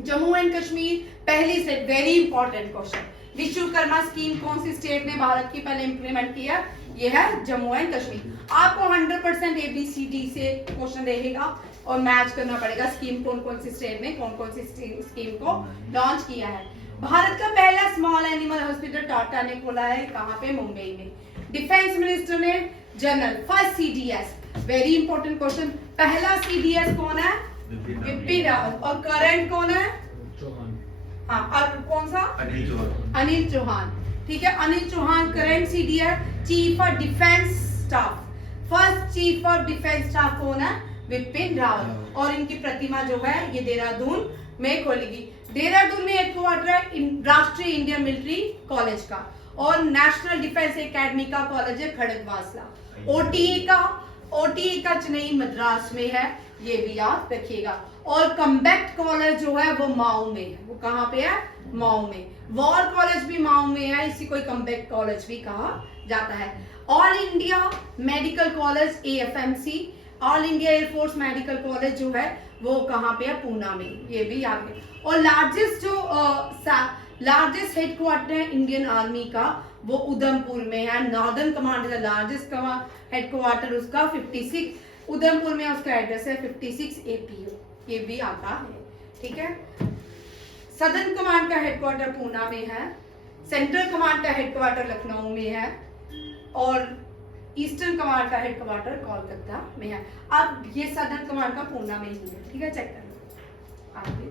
जम्मू एंड कश्मीर, पहली से very important question, Vishwakarma scheme कौन सी स्टेट ने भारत की पहले इंप्लीमेंट किया, ये है जम्मू एंड कश्मीर। आपको 100% ABCD से क्वेश्चन रहेगा और मैच करना पड़ेगा स्कीम कौन कौन सी स्टेट ने कौन कौन सी स्कीम को लॉन्च किया है। भारत का पहला स्मॉल एनिमल हॉस्पिटल टाटा ने खोला है, कहाँ पे, मुंबई में। डिफेंस मिनिस्टर ने general, first CDS, very important question, पहला CDS कौन है, बिपिन रावत, और करंट कौन है, हाँ, और कौन सा, अनिल चौहान, ठीक है, Anil Chauhan current CDS, chief of defence staff. First chief of defence staff कौन है, बिपिन रावत, और इनकी प्रतिमा जो है ये देहरादून में खोलेगी। देहरादून में हेडक्वार्टर है राष्ट्रीय इंडियन मिलिट्री कॉलेज का, और नेशनल डिफेंस एकेडमी का कॉलेज है खड़गवासला। OTA का चेन्नई मद्रास में है, ये भी याद रखिएगा। और कम्बैक्ट कॉलेज जो है वो माऊ में है, वो कहाँ पे है, माऊ में। वॉर कॉलेज भी माऊ में है, इसी को कम्बैक्ट कॉलेज भी कहा जाता है। All India medical college AFMC, all India air force medical college जो है वो कहाँ पे है, पूना में, ये भी याद है। और लार्जेस्ट हेडक्वार्टर है इंडियन आर्मी का, वो उधमपुर में है। नॉर्दर्न कमांड का लार्जेस्ट हेडक्वार्टर उसका 56 उधमपुर में, उसका एड्रेस है 56 APO, ये भी आता है, ठीक है। सदर्न कमांड का हेडक्वार्टर पूना में है, सेंट्रल कमांड का हेडक्वार्टर लखनऊ में है, और ईस्टर्न कमांड का हेडक्वार्टर कोलकाता में है। अब ये सदर्न कमांड का पूना में ही है, ठीक है, चेक कर लो। आगे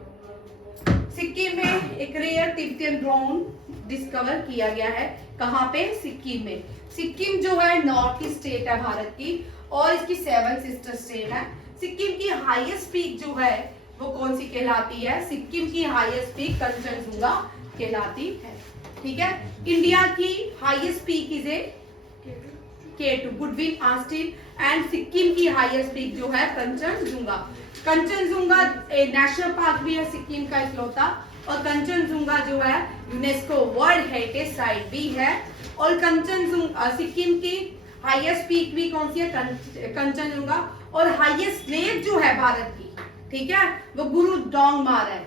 सिक्किम में एक रेयर तिब्बतियन ब्राउन डिस्कवर किया गया है, कहाँ पे, सिक्किम में। सिक्किम जो है नॉर्थ ईस्ट स्टेट है भारत की, और इसकी 7 सिस्टर स्टेट है। सिक्किम की हाईएस्ट पीक जो है वो कौन सी कहलाती है, सिक्किम की हाईएस्ट पीक कंचनजुंगा कहलाती है, ठीक है। इंडिया की highest peak is K2 Goodwin Austin, and Sikkim की हाईएस्ट पीक जो है कंचनजुंगा। कंचनजुंगा नेशनल पार्क भी है सिक्किम का इकलौता, और कंचनजुंगा जो है यूनेस्को वर्ल्ड हेरिटेज साइट भी है। और कंचनजुंगा सिक्किम की हाईएस्ट पीक भी कौन सी है, कंचनजुंगा। और हाईएस्ट लेक जो है भारत की, ठीक है, वो गुरु डोंगमार है।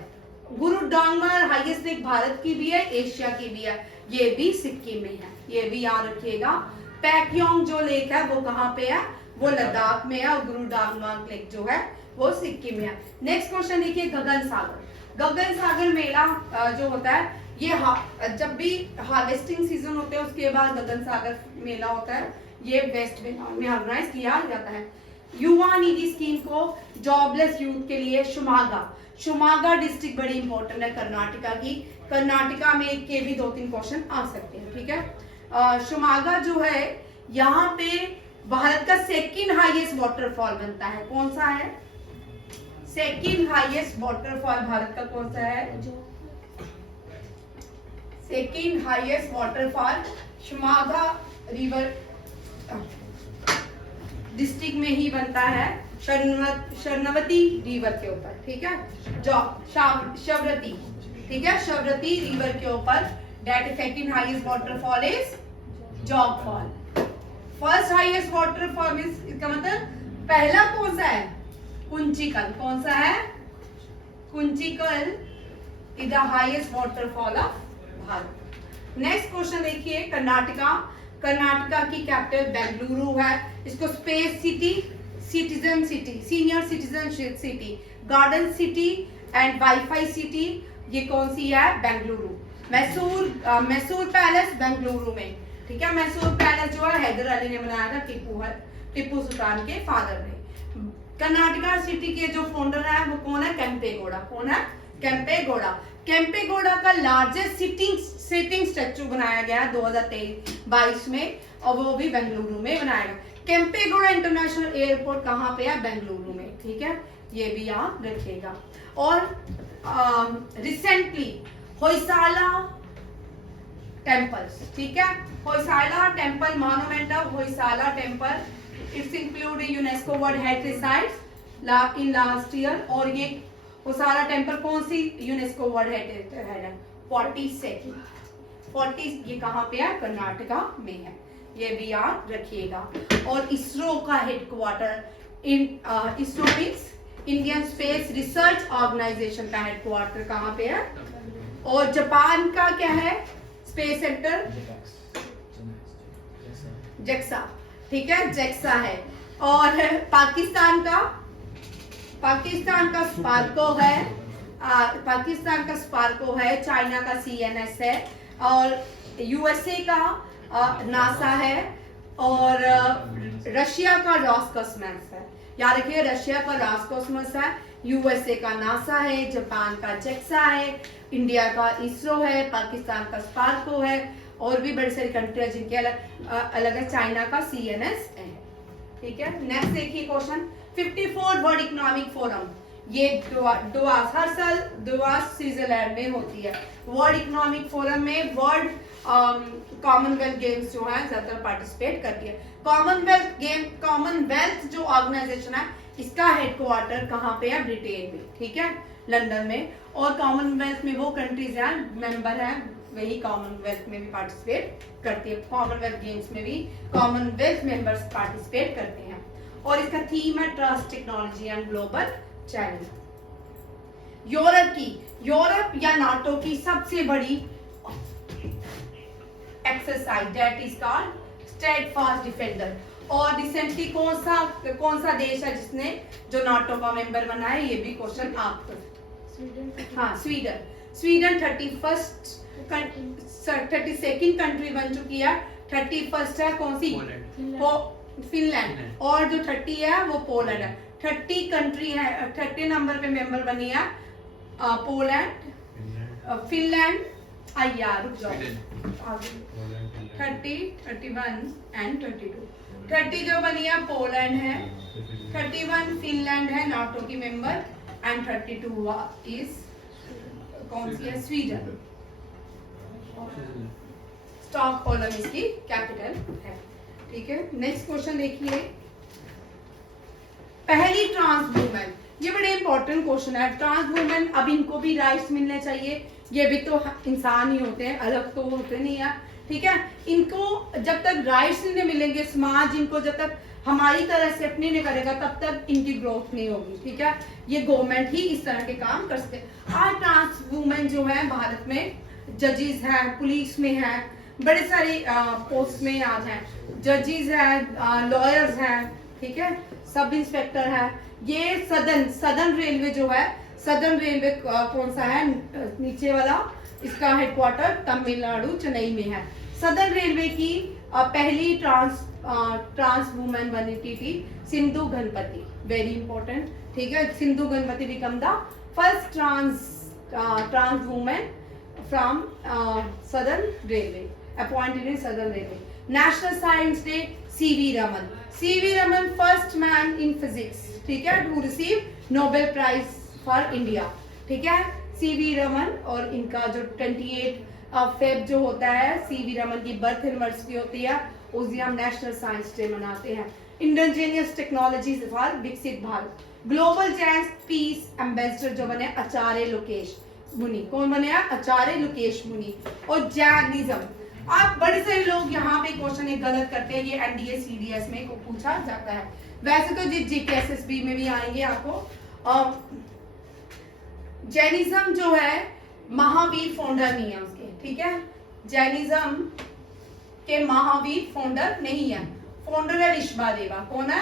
गुरु डोंगमार हाईएस्ट लेक भारत की भी है, एशिया की भी है, ये भी सिक्किम में है, ये भी याद रखिएगा। पैक्योंग जो लेक है वो कहाँ पे है, वो लद्दाख में है, और गुरु डोंगमार लेक जो है वो सिक्किम में है। नेक्स्ट क्वेश्चन देखिए गगन सागर। गगन सागर मेला जो होता है, ये जब भी हार्वेस्टिंग सीजन होते हैं उसके बाद गगन सागर मेला होता है, ये वेस्ट बंगाल में ऑर्गेनाइज किया जाता है। युवा निधि स्कीम को जॉबलेस यूथ के लिए शिवमोगा डिस्ट्रिक्ट बड़ी इंपॉर्टेंट है कर्नाटका की, कर्नाटका में के भी 2-3 क्वेश्चन आ सकते हैं, ठीक है। शिवमोगा जो है यहाँ पे भारत का सेकंड हाईएस्ट वाटरफॉल बनता है, कौन सा है, सेकंड हाईएस्ट वाटरफॉल भारत का कौन सा है, second highest waterfall Shivamogga river district में ही बनता है, शरणावती रिवर के ऊपर, ठीक है, शबरती, ठीक है, शबरती रिवर के ऊपर। That second highest waterfall is jog fall. First highest waterfall is, इसका मतलब पहला कौन सा है, कुंचिकल, कौन सा है, Kunchikal is the highest waterfall of Bharat. Next question देखिए कर्नाटका की कैपिटल बेंगलुरु है, इसको space city, citizen city, senior citizenship city, garden city and wifi city, ये कौन सी है, बेंगलुरु। मैसूर पैलेस बेंगलुरु में, ठीक है, मैसूर पैलेस जो है हैदर अली ने बनाया था, टिप्पू सुल्तान के फादर ने। कर्नाटका सिटी के जो फाउंडर है वो कौन है, केम्पेगौड़ा, कौन है, केम्पेगौड़ा। केम्पेगौड़ा का लार्जेस्ट सिटिंग स्टैचू बनाया गया 2023-22 में, और वो भी बेंगलुरु में बनाया गया। केम्पेगौड़ा इंटरनेशनल एयरपोर्ट कहाँ पे है, बेंगलुरु में, ठीक है, ये भी याद रखिएगा। और रिसेंटली होयसाला temples. ठीक है, Hoysala temple, monument of Hoysala temple, it's included UNESCO World Heritage Sites in last year. और ये होयसाला टेम्पल कौन सी यूनेस्को वर्ल्ड हेरिटेज है? 40 ये कहाँ पे है? कर्नाटका में है, ये भी याद रखिएगा। और इसरो का headquarter ISRO means Indian space research organisation का हेडक्वार्टर कहाँ पे है? और जापान का क्या है स्पेस सेंटर? जेक्सा, ठीक है, जेक्सा है। और पाकिस्तान का स्पार्को है, चाइना का CNS है, और USA का नासा है, और रशिया का रॉसकॉस्मोस है। याद रखिए, रशिया का रॉसकॉस्मोस है, USA का नासा है, जापान का जेक्सा है, इंडिया का इसरो है, पाकिस्तान का स्पार्को है, और भी बड़ी सारी कंट्री है जिनके अलग है, चाइना का CNS है। ठीक है, नेक्स्ट देखिए क्वेश्चन। 54 वर्ल्ड इकोनॉमिक फोरम, ये डुआस हर साल डुआस स्विट्जरलैंड में होती है। वर्ल्ड इकोनॉमिक फोरम में वर्ल्ड कॉमनवेल्थ गेम्स जो है ज्यादातर पार्टिसिपेट करती है। कॉमनवेल्थ जो ऑर्गेनाइजेशन है इसका हेडक्वार्टर कहाँ पे है? ब्रिटेन में, ठीक है, लंदन में। और कॉमनवेल्थ में वो कंट्रीज हैं मेंबर हैं, वही कॉमनवेल्थ में भी पार्टिसिपेट करती है। कॉमनवेल्थ गेम्स में भी कॉमनवेल्थ मेंबर्स पार्टिसिपेट करते हैं। और इसका थीम है trust, technology and global challenge. Europe या नाटो की सबसे बड़ी exercise that is called steadfast defender. और रिसेंटली कौन सा देश है जिसने जो नाटो का मेंबर बना है? ये भी क्वेश्चन आपको। हाँ, स्वीडन 32nd कंट्री बन चुकी है। 31st है कौन सी? फिनलैंड। और जो 30 है वो पोलैंड है। 30 कंट्री है, 30 नंबर पे मेंबर बनी है पोलैंड, फिनलैंड, रुक जाओ, 30, 31 एंड 22। 30 जो बनी है पोलैंड है, 31 फिनलैंड है नाटो की मेंबर, एंड 32 इज कौन सी है? स्वीडन। स्टॉकहोल्म इसकी कैपिटल है। ठीक है, नेक्स्ट क्वेश्चन देखिए। पहली ट्रांस वुमेन, ये बड़े इंपॉर्टेंट क्वेश्चन है। ट्रांस वुमेन, अब इनको भी राइट्स मिलने चाहिए, ये भी तो इंसान ही होते हैं, अलग तो होते नहीं है। ठीक है, इनको जब तक राइट्स नहीं मिलेंगे, समाज इनको जब तक हमारी तरह से अपनी नहीं करेगा तब तक इनकी ग्रोथ नहीं होगी। ठीक है, ये गवर्नमेंट ही इस तरह के काम कर सकते हैं। आज ट्रांस वुमेन जो है भारत में जजेस हैं, पुलिस में है, बड़े सारी पोस्ट में आज हैं, जजेस हैं, लॉयर्स हैं, ठीक है, सब इंस्पेक्टर है। ये सदर्न रेलवे जो है, सदर्न रेलवे कौन सा है? नीचे वाला, इसका हेडक्वार्टर तमिलनाडु चेन्नई में है। सदर्न रेलवे की पहली ट्रांस वुमेन बनी थी सिंधु गणपति, वेरी इंपॉर्टेंट। ठीक है, Sindhu Ganapati become the first trans women from southern railway, appointed in southern railway. National science day, CV Raman first man in physics, ठीक है, to receive Nobel prize for India. ठीक है, CV रमन, और इनका जो 28 फेब जो होता है CV रमन की बर्थ एनिवर्सरी होती है, उस दिन हम नेशनल साइंस डे मनाते हैं। इंडिजीनियस टेक्नोलॉजीज फॉर विकसित Bharat. Global jazz piece ambassador जो बने आचार्य लोकेश मुनि, कौन बने? आचार्य लोकेश मुनि। और जैनिज्म, आप बड़े सारे लोग यहाँ पे क्वेश्चन एक गलत करते हैं, ये NDA CDS में पूछा जाता है, वैसे तो GKSSB में भी आएंगे आपको। जैनिज्म जो है महावीर फाउंडर नहीं है उसके, ठीक है, जैनिज्म के महावीर फाउंडर नहीं है, फाउंडर है ऋषभादेवा। कौन है?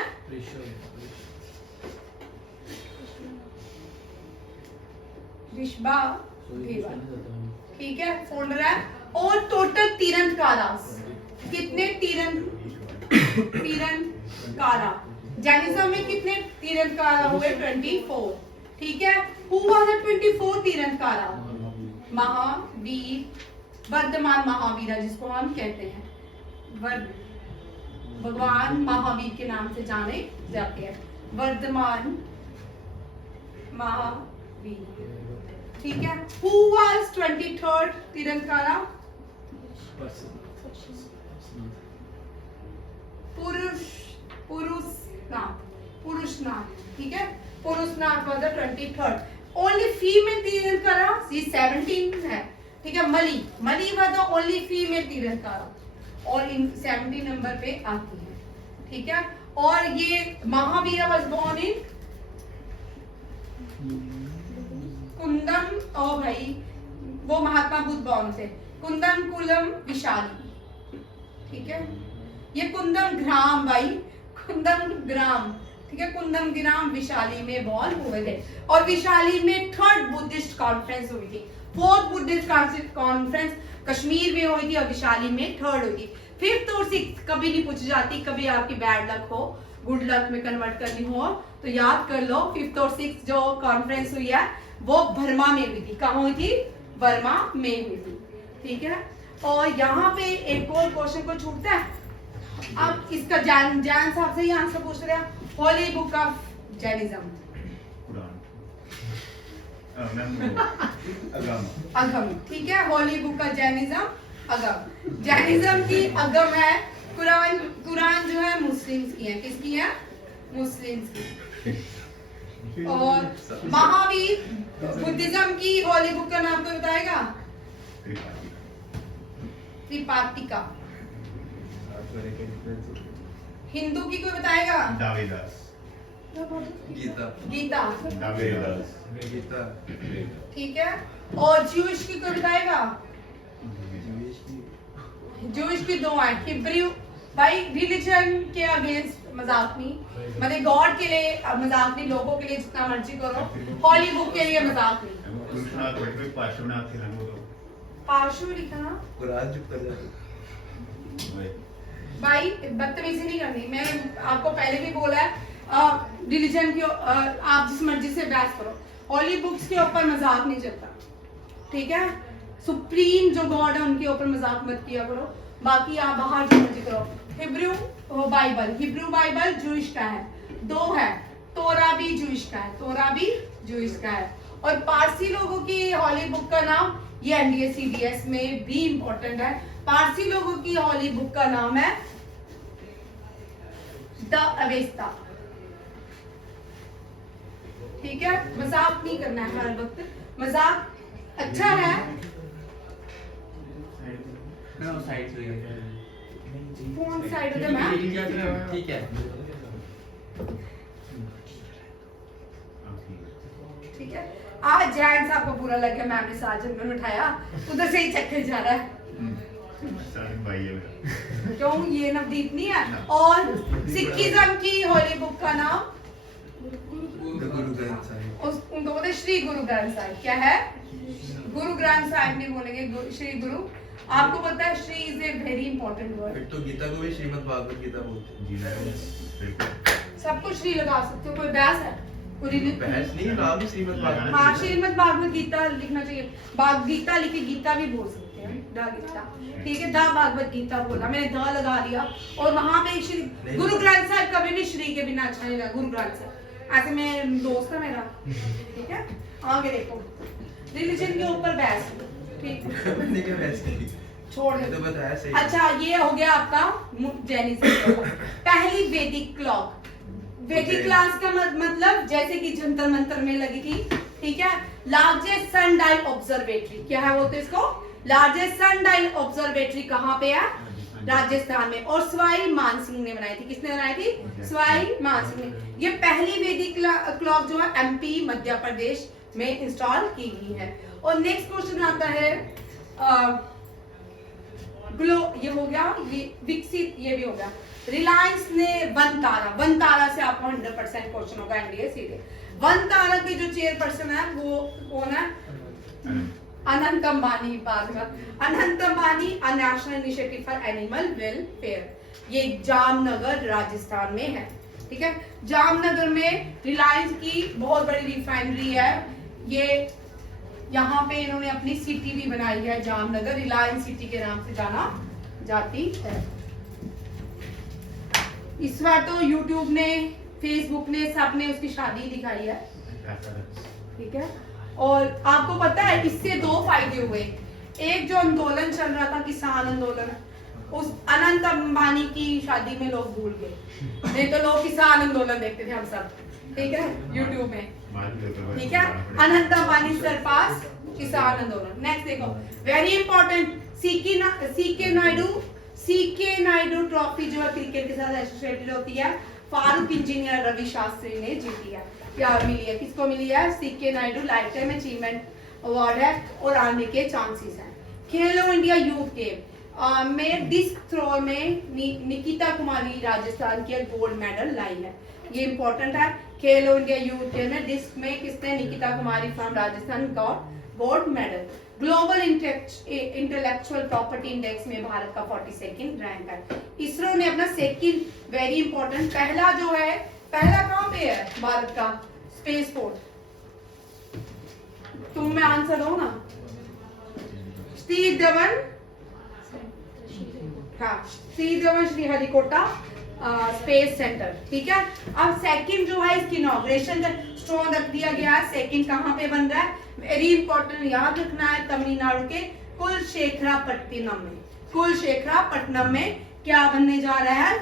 ऋषभादेवा, ठीक है, फाउंडर है। और टोटल तीरंदकारा, कितने तीरंदकारा जैनिज्म में कितने तीरंदकारा हुए? 24। ठीक है, who was the 24 tirthankara? Mahavir, Vardhman Mahavir जिसको हम कहते हैं, भगवान महावीर के नाम से जाने जाते हैं, वर्धमान महावीर। ठीक है, हु वाज 23rd तीरंदकारा? पुरुषनाथ, ठीक है। Parshvanath was the 23rd। Only female tirthankara ये 17 है, ठीक है। Malli was the only female tirthankara और इन 17 नंबर पे आती है, ठीक है। और ये महावीर वाज बोर्न इन कुंदम, ओ भाई वो महात्मा बुद्ध बोर्न थे कुंदम कुलम विशाली, ठीक है। ये कुंदम ग्राम भाई, कुंदम ग्राम, ठीक है। कुंदम ग्राम विशाली में बॉर्न हुए थे और विशाली में 3rd बुद्धिस्ट कॉन्फ्रेंस हुई थी। 4th बुद्धिस्ट कॉन्फ्रेंस कश्मीर में हुई थी और विशाली में 3rd हुई थी। 5th और 6th कभी नहीं पूछी जाती, कभी आपकी बैड लक हो, गुड लक में कन्वर्ट करनी हो तो याद कर लो। 5th और 6th जो कॉन्फ्रेंस हुई है वो बर्मा में हुई थी। कहाँ हुई थी? बर्मा में हुई थी, ठीक है। और यहाँ पे एक और क्वेश्चन को छूटता है। अब इसका जैन साहब से ही आंसर पूछ रहे हैं। होली बुक ऑफ जैनिज्म, अगम, ठीक है। Holi book of Jainism Agam, Jainism की अगम है। कुरान, कुरान जो है मुस्लिम्स की है, किसकी है? मुस्लिम्स की। और महावीर बुद्धिज्म की होली बुक का नाम कोई बताएगा? त्रिपातिका। हिंदू की कोई बताएगा? दावेदास। गीता। गीता, दावेदास। गीता। ठीक है। और ज्यूइश की कोई बताएगा? ज्यूइश की 2 है, हिब्रू भाई रिलीजन के अगेंस्ट मजाक नहीं, मतलब गॉड के लिए मजाक नहीं, लोगों के लिए जितना मर्जी करो, हॉली बुक के लिए मजाक नहीं। कृष्णाथ बैठ पे पार्श्वनाथ के रंग तो पार्श्व लिखा कुरान चुप कर जाते। भाई, बदतमीजी नहीं करनी। मैं आपको पहले भी बोला है रिलीजन की आप जिस मर्जी से बहस करो, हॉली बुक्स के ऊपर मजाक नहीं चलता, ठीक है। सुप्रीम जो गॉड है उनके ऊपर मजाक मत किया करो, बाकी आप बाहर जो मर्जी करो। Hebrew Bible, Hebrew Bible Jewish का है, 2 है। तोरा भी जूइश का है, तोरा भी जूइश का है। और पारसी लोगों की हॉली बुक का नाम, ये एनडीए सीडीएस में भी इंपॉर्टेंट है। पारसी लोगों की हॉली बुक का नाम है द अवेस्ता, ठीक है। मजाक नहीं करना है हर वक्त, मजाक अच्छा है। फोन साइड हो मैम, ठीक है। ठीक है। आज जैन साहब को बुरा लग गया, मैम ने साजन में उठाया, उधर से ही चक्कर जा रहा है। भाई है। क्यों? ये नवदीप नहीं है। और सिखिज्म की हॉली बुक का नाम गुरु ग्रंथ साहिब। उनको बोलते श्री गुरु ग्रंथ साहिब। क्या है? गुरु ग्रंथ साहिब नहीं बोलेंगे, श्री गुरु। आपको पता है Shri is a very important word. फिर तो गीता को भी श्रीमद् भागवत गीता बोलते हैं। सब कुछ श्री लगा सकते हो, कोई बहस है? बहस नहीं, नाम ही श्रीमद् भागवत। हाँ, श्रीमद् भागवत गीता लिखना चाहिए। गीता लिखे, गीता भी बोल सकते हैं, द गीता, ठीक है। द भागवत गीता बोला मैंने, द लगा दिया। और वहां पे श्री गुरु ग्रंथ साहिब कभी भी श्री के बिना अच्छा नहीं लगा। गुरु ग्रंथ साहिब ऐसे में दोस्त है मेरा, ठीक है। आगे देखो, रिलीजन के ऊपर बहस, ठीक मैंने क्या बहस की? छोड़ तो बताया सही। अच्छा, ये हो गया आपका जैनिज्म। पहली वैदिक क्लॉक, वैदिक क्लास का मतलब जैसे कि जंतर मंतर में लगी थी, ठीक है। लार्जेस्ट सन डायल ऑब्जर्वेटरी, क्या है बोलते इसको? लार्जेस्ट सन डायल ऑब्जर्वेटरी कहाँ पे है? राजस्थान में। और सवाई मानसिंह ने बनाई थी। किसने बनाई थी? सवाई मानसिंह ने। ये पहली वैदिक क्लॉक जो है एमपी मध्य प्रदेश में इंस्टॉल की गई है। और नेक्स्ट क्वेश्चन आता है ग्लो, ये हो गया, ये विकसित, ये भी हो गया। रिलायंस ने वन तारा से आपको 100% क्वेश्चन होगा एनडीए सीधे। वन तारा के जो चेयरपर्सन है वो कौन है? अनंत अंबानी। बाद में Anant Ambani, National Initiative for Animal Welfare. ये जामनगर राजस्थान में है, ठीक है। जामनगर में रिलायंस की बहुत बड़ी रिफाइनरी है। ये यहाँ पे इन्होंने अपनी सिटी भी बनाई है, जामनगर, रिलायंस सिटी के नाम से जाना जाती है। इस बार तो यूट्यूब ने, फेसबुक ने, सबने उसकी शादी दिखाई है, ठीक है। और आपको पता है इससे 2 फायदे हुए। एक जो आंदोलन चल रहा था किसान आंदोलन, उस अनंत अंबानी की शादी में लोग भूल गए, नहीं तो लोग किसान आंदोलन देखते थे हम सब, ठीक है, यूट्यूब में, ठीक है। अनंत अंबानी सरपास किसान आंदोलन। नेक्स्ट देखो, very important, CK Naidu trophy जो है क्रिकेट के साथ एसोसिएटेड होती है, फारूक इंजीनियर रवि शास्त्री ने जीती है, क्या मिली है, किसको मिली है, CK Naidu life time achievement award है और आने के चांसेस हैं। खेलो इंडिया यूथ गेम में डिस्क थ्रो में निकिता कुमारी राजस्थान की गोल्ड मेडल लाई है, ये इंपॉर्टेंट है। खेलो इंडिया यूथ गेम में डिस्क में किसने, Nikita Kumari from Rajasthan got gold medal. Global intellectual property index में भारत का 42nd रैंक है। इसरो ने अपना सेकंड, वेरी इंपॉर्टेंट, पहला जो है, पहला कहां पे है भारत का स्पेस पोर्ट, तुम मैं आंसर दो ना, सतीश धवन, हाँ सतीश धवन श्रीहरिकोटा स्पेस सेंटर, ठीक है। अब सेकंड जो है इसकी इनॉग्रेशन स्टोन रख दिया गया है, सेकंड कहां पे बन रहा है, वेरी इंपॉर्टेंट याद रखना है, तमिलनाडु के कुलशेखरापट्टनम में क्या बनने जा रहा है,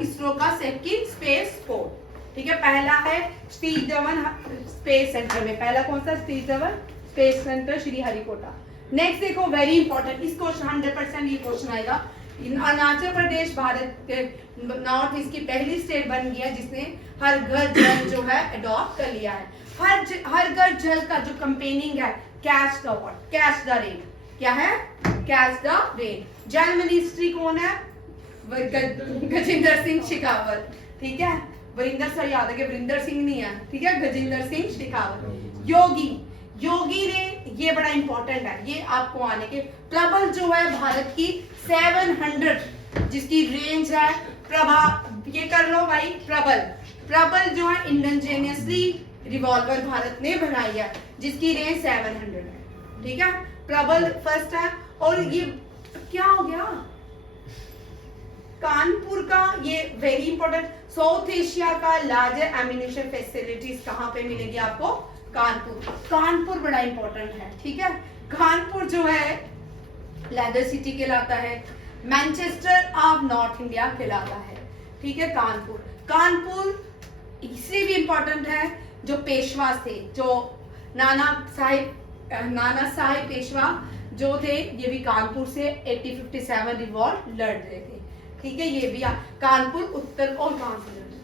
इसरो का सेकंड स्पेस पोर्ट, ठीक है। पहला है सतीश धवन स्पेस सेंटर में, पहला कौन सा, Satish Dhawan space centre Sriharikota. Next देखो, वेरी इंपॉर्टेंट, इस क्वेश्चन 100% ये क्वेश्चन आएगा। अरुणाचल प्रदेश भारत के नॉर्थ ईस्ट की पहली स्टेट बन गया जिसने हर घर जल जो है अडॉप्ट कर लिया है। हर घर जल का जो कंपेनिंग है, catch the what, catch the rain, क्या है, कैच द रेन। जल मिनिस्ट्री कौन है, गजेंद्र सिंह शेखावत, ठीक है, वरिंदर सर याद है कि वरिंदर सिंह नहीं है, ठीक है, गजेंद्र सिंह शेखावत। योगी ने, ये बड़ा इंपॉर्टेंट है, ये आपको आने के, प्रबल जो है भारत की 700 जिसकी रेंज है, प्रभा, ये कर लो भाई, प्रबल जो है इंडिजिनियसली रिवॉल्वर भारत ने बनाई है जिसकी रेंज 700 है, ठीक है, प्रबल फर्स्ट है। और ये क्या हो गया, कानपुर का, ये वेरी इंपॉर्टेंट, साउथ एशिया का लार्जेस्ट एम्यूनिशन फैसिलिटीज कहां पे मिलेगी आपको, कानपुर बड़ा इंपॉर्टेंट है, ठीक है। कानपुर जो है लेदर सिटी कहलाता है, मैनचेस्टर ऑफ नॉर्थ इंडिया कहलाता है, ठीक है। कानपुर इससे भी इंपॉर्टेंट है, जो पेशवा थे, जो नाना साहिब पेशवा जो थे, ये भी कानपुर से 1857 रिवॉल्ट लड़ रहे थे, ठीक है। ये भी कानपुर उत्तर, और कहां से लड़ रहे,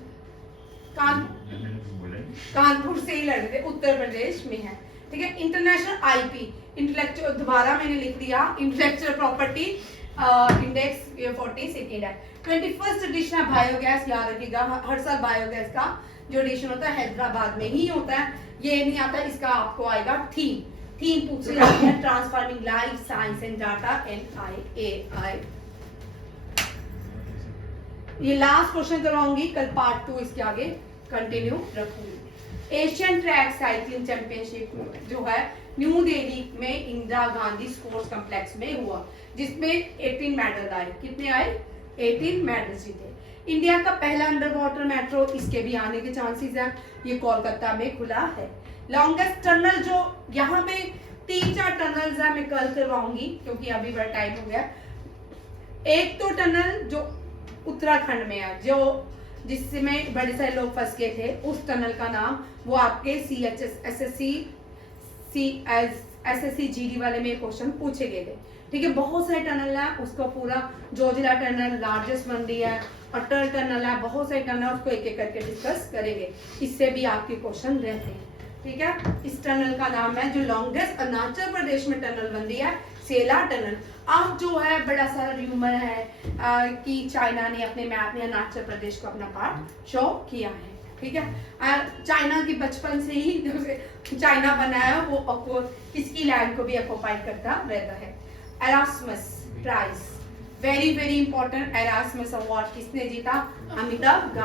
कानपुर से ही लड़ रहे थे, उत्तर प्रदेश में है, ठीक है। इंटरनेशनल आईपी इंटेलेक्चुअल, दोबारा मैंने लिख दिया, इंटेलेक्चुअल प्रॉपर्टी इंडेक्स 42nd है। 21st एडिशन है बायोगैस, याद रखिएगा, हर साल बायोगैस का जो एडिशन होता है हैदराबाद में ही होता है, ये नहीं आता, इसका आपको आएगा थीम पूछे जाते हैं, transforming life science and data NIAI। ये लास्ट क्वेश्चन करवाऊंगी, कल पार्ट 2 इसके आगे कंटिन्यू रखूंगी। एशियन ट्रैक साइकिलिंग चैंपियनशिप जो है न्यू दिल्ली में इंदिरा गांधी स्पोर्ट्स कॉम्प्लेक्स में हुआ, जिसमें 18 मेडल आए, कितने आए, 18 मेडल जीते। इंडिया का पहला अंडर वाटर मेट्रो, इसके भी आने के चांसेस हैं, ये कोलकाता में खुला है। लॉन्गेस्ट टनल जो यहाँ पे 3-4 टनल्स है, मैं कल करवाऊंगी क्योंकि अभी बड़ा टाइम हो गया। एक तो टनल जो उत्तराखंड में है, जो जिसमें बड़े सारे लोग फंस गए थे, उस टनल का नाम, वो आपके SSC GD वाले में क्वेश्चन पूछे गए थे, ठीक है। बहुत सारे टनल है, उसको पूरा, जोजिला टनल लार्जेस्ट बन रही है, अटल टनल है, बहुत सारे टनल, उसको एक एक करके डिस्कस करेंगे, इससे भी आपके क्वेश्चन रहते हैं, ठीक है। इस टनल का नाम है, जो लॉन्गेस्ट अरुणाचल प्रदेश में टनल बन रही है, सेला टनल। अब जो है बड़ा सारा र्यूमर है कि चाइना ने अपने मैप में अरुणाचल प्रदेश को अपना पार्ट शो किया है, ठीक है। चाइना की बचपन से ही चाइना बनाया, वो किसकी लैंड को भी ऑक्युपाई करता रहता है। Erasmus prize, very important, Erasmus award किसने जीता, अमिताभ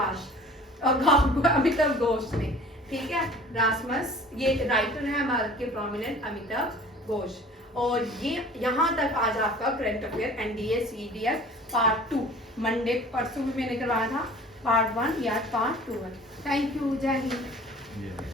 घोष ने, ठीक है। रासमस, ये राइटर है भारत के प्रोमिनेंट अमिताभ घोष। और ये यहाँ तक आज आपका current affair NDA CDS part 2, Monday परसों भी मैंने करवाया था पार्ट 1 या पार्ट 2। थैंक यू, जय हिंद।